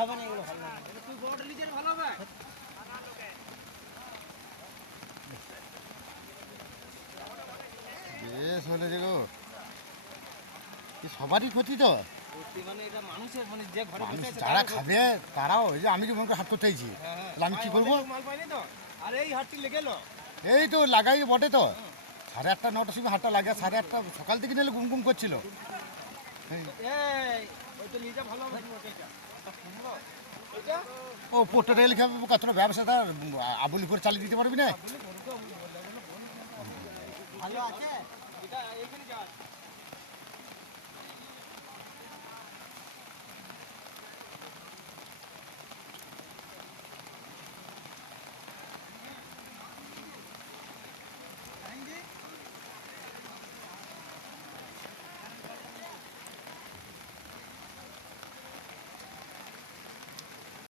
হবে না, এগুলো ভালো লাগে। তুই বড় লিজের ভালো হবে। বেশ হলে যে গো, সবারই ক্ষতি তো। মানে এটা মানুষের, মানে যে ঘরে মানুষ বসে আছে যারা খাবে তারাও, এই যে আমি যে মনে করি হাট করতে চাইছি, তাহলে আমি কি করবো? মাল পাইনি তো। আর এই হাটটি লেগে এলো। এই তো লাগাই বটে তো, 8:30 9টার সময় হাটটা লাগে, 8:30 সকাল থেকে নিলে গুম গুম করছিল। এই ওই তো লিজা ভালো হবে ওইটা। ওইটা ও পোটটা এলে খাবে, কতটা ব্যবসাটা আবুলি করে চালিয়ে দিতে পারবি না? ভালো আছে। এটা এইখানে যা